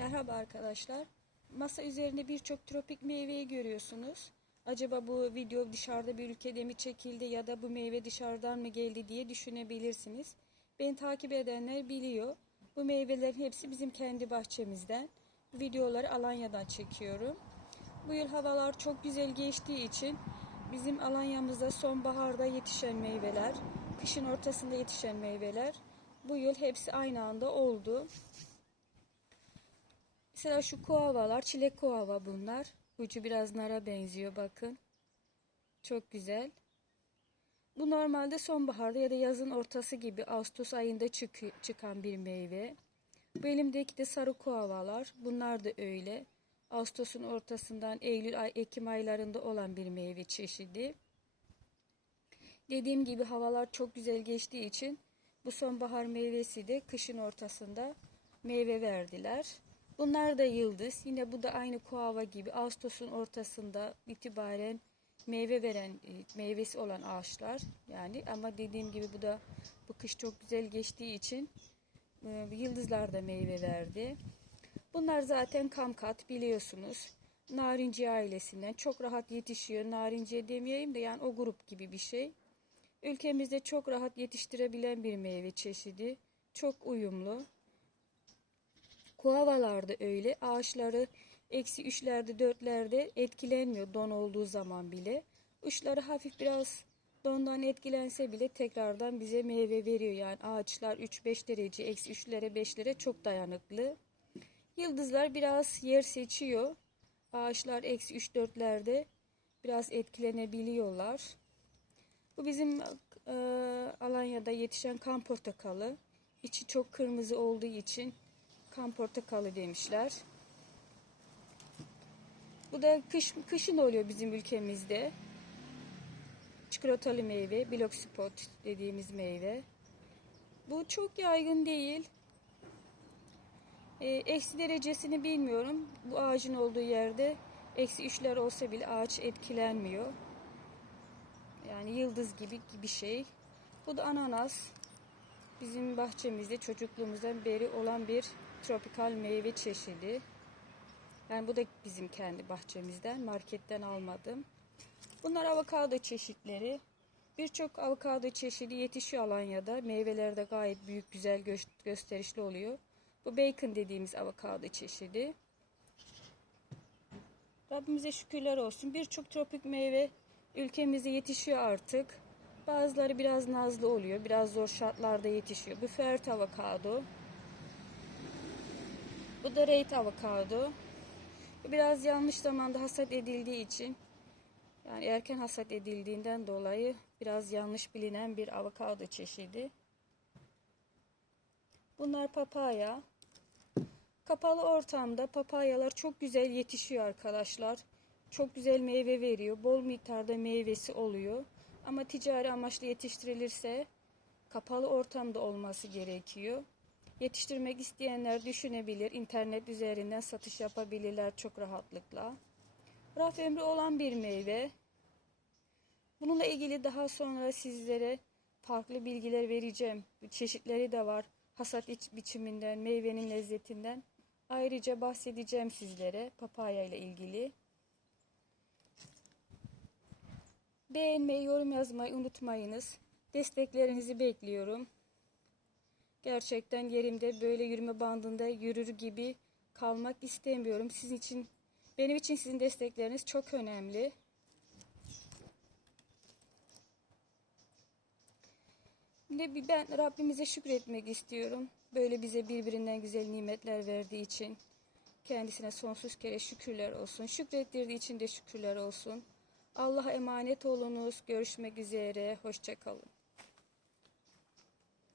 Merhaba arkadaşlar. Masa üzerinde birçok tropik meyveyi görüyorsunuz. Acaba bu video dışarıda bir ülkede mi çekildi ya da bu meyve dışarıdan mı geldi diye düşünebilirsiniz. Beni takip edenler biliyor. Bu meyvelerin hepsi bizim kendi bahçemizden. Videoları Alanya'dan çekiyorum. Bu yıl havalar çok güzel geçtiği için bizim Alanya'mızda sonbaharda yetişen meyveler, kışın ortasında yetişen meyveler bu yıl hepsi aynı anda oldu. Mesela şu koavalar, çilek koava bunlar. Ucu biraz nara benziyor bakın. Çok güzel. Bu normalde sonbaharda ya da yazın ortası gibi Ağustos ayında çık çıkan bir meyve. Bu elimdeki de sarı koavalar. Bunlar da öyle. Ağustos'un ortasından Eylül ay Ekim aylarında olan bir meyve çeşidi. Dediğim gibi havalar çok güzel geçtiği için bu sonbahar meyvesi de kışın ortasında meyve verdiler. Bunlar da yıldız. Yine bu da aynı kuava gibi Ağustos'un ortasında itibaren meyve veren, e, meyvesi olan ağaçlar. Yani ama dediğim gibi bu da bu kış çok güzel geçtiği için e, yıldızlar da meyve verdi. Bunlar zaten kamkat biliyorsunuz. Narinci ailesinden çok rahat yetişiyor. Narinci demeyeyim de yani o grup gibi bir şey. Ülkemizde çok rahat yetiştirebilen bir meyve çeşidi. Çok uyumlu. Kuavalarda öyle. Ağaçları eksi üçlerde dörtlerde etkilenmiyor don olduğu zaman bile. Uçları hafif biraz dondan etkilense bile tekrardan bize meyve veriyor. Yani ağaçlar 3-5 derece eksi üçlere beşlere çok dayanıklı. Yıldızlar biraz yer seçiyor. Ağaçlar eksi 3-4'lerde biraz etkilenebiliyorlar. Bu bizim e, Alanya'da yetişen kan portakalı. İçi çok kırmızı olduğu için kan portakalı demişler. Bu da kış, kışın oluyor bizim ülkemizde. Çikolatalı meyve, block spot dediğimiz meyve. Bu çok yaygın değil. E, eksi derecesini bilmiyorum. Bu ağacın olduğu yerde eksi üçler olsa bile ağaç etkilenmiyor. Yani yıldız gibi bir şey. Bu da ananas. Bizim bahçemizde çocukluğumuzdan beri olan bir tropikal meyve çeşidi. Yani bu da bizim kendi bahçemizden, marketten almadım. Bunlar avokado çeşitleri. Birçok avokado çeşidi yetişiyor Alanya'da. Meyveler de gayet büyük, güzel, gö gösterişli oluyor. Bu bacon dediğimiz avokado çeşidi. Rabbimize şükürler olsun. Birçok tropik meyve ülkemizde yetişiyor artık. Bazıları biraz nazlı oluyor. Biraz zor şartlarda yetişiyor. Bu fert avokado. Bu da rate avokado. Bu biraz yanlış zamanda hasat edildiği için yani erken hasat edildiğinden dolayı biraz yanlış bilinen bir avokado çeşidi. Bunlar papaya. Kapalı ortamda papayalar çok güzel yetişiyor arkadaşlar. Çok güzel meyve veriyor. Bol miktarda meyvesi oluyor. Ama ticari amaçlı yetiştirilirse kapalı ortamda olması gerekiyor. Yetiştirmek isteyenler düşünebilir. İnternet üzerinden satış yapabilirler çok rahatlıkla. Raf ömrü olan bir meyve. Bununla ilgili daha sonra sizlere farklı bilgiler vereceğim. Çeşitleri de var. Hasat biçiminden, meyvenin lezzetinden. Ayrıca bahsedeceğim sizlere papaya ile ilgili. Beğenmeyi, yorum yazmayı unutmayınız. Desteklerinizi bekliyorum. Gerçekten yerimde böyle yürüme bandında yürür gibi kalmak istemiyorum. Sizin için, benim için sizin destekleriniz çok önemli. Şimdi ben Rabbimize şükretmek istiyorum. Böyle bize birbirinden güzel nimetler verdiği için. Kendisine sonsuz kere şükürler olsun. Şükrettirdiği için de şükürler olsun. Allah'a emanet olunuz. Görüşmek üzere. Hoşçakalın.